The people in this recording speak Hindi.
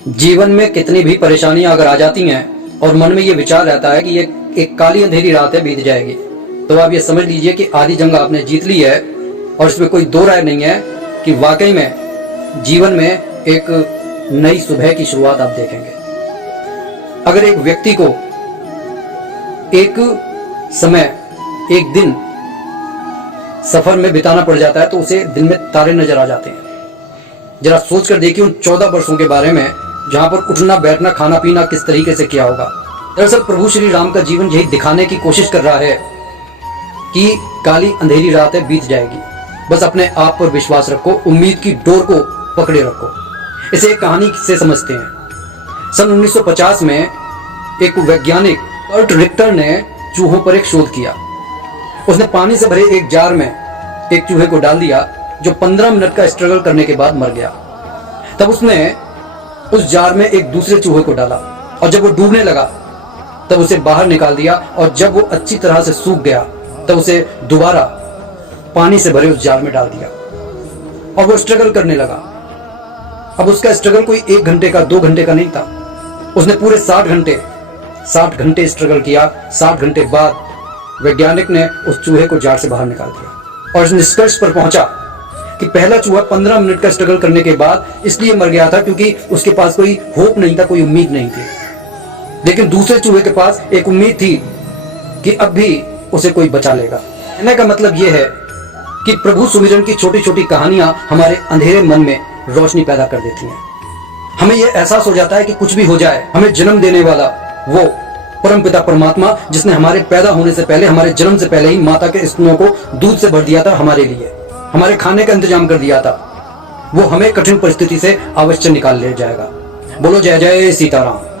जीवन में कितनी भी परेशानियां अगर आ जाती हैं और मन में ये विचार रहता है कि ये एक काली अंधेरी रात है, बीत जाएगी, तो आप ये समझ लीजिए कि आधी जंग आपने जीत ली है। और इसमें कोई दो राय नहीं है कि वाकई में जीवन में एक नई सुबह की शुरुआत आप देखेंगे। अगर एक व्यक्ति को एक समय, एक दिन सफर में बिताना पड़ जाता है तो उसे दिन में तारे नजर आ जाते हैं। जरा सोच कर देखिए उन 14 वर्षों के बारे में जहां पर उठना बैठना खाना पीना किस तरीके से किया होगा। दरअसल प्रभु श्री राम का जीवन यही दिखाने की कोशिश कर रहा है कि काली अंधेरी रात है, बीत जाएगी, बस अपने आप पर विश्वास रखो, उम्मीद की डोर को पकड़े रखो। इसे एक कहानी से समझते हैं। सन 1950 में एक वैज्ञानिक कर्ट रिक्टर ने चूहों पर एक शोध किया। उसने पानी से भरे एक जार में एक चूहे को डाल दिया जो 15 मिनट का स्ट्रगल करने के बाद मर गया। तब उसने उस जार में एक दूसरे चूहे को डाला और जब वो डूबने लगा तब उसे बाहर निकाल दिया और जब वो अच्छी तरह से सूख गया तब उसे दोबारा पानी से भरे उस जार में डाल दिया और वो स्ट्रगल करने लगा। अब उसका स्ट्रगल कोई 1 घंटे का 2 घंटे का नहीं था, उसने पूरे 60 घंटे स्ट्रगल किया। 60 घंटे बाद वैज्ञानिक ने उस चूहे को जार से बाहर निकाल दिया और इस निष्कर्ष पर पहुंचा कि पहला चूहा 15 मिनट का स्ट्रगल करने के बाद इसलिए मर गया था क्योंकि उसके पास कोई होप नहीं था, कोई उम्मीद नहीं थी। लेकिन दूसरे चूहे के पास एक उम्मीद थी कि अब भी उसे कोई बचा लेगा। कहने का मतलब यह है कि प्रभु सुमिरन की छोटी छोटी कहानियां हमारे अंधेरे मन में रोशनी पैदा कर देती हैं। हमें यह एहसास हो जाता है कि कुछ भी हो जाए, हमें जन्म देने वाला वो परमपिता परमात्मा जिसने हमारे पैदा होने से पहले, हमारे जन्म से पहले ही माता के स्तनों को दूध से भर दिया था, हमारे लिए हमारे खाने का इंतजाम कर दिया था, वो हमें कठिन परिस्थिति से अवश्य निकाल ले जाएगा। बोलो जय जय सीताराम।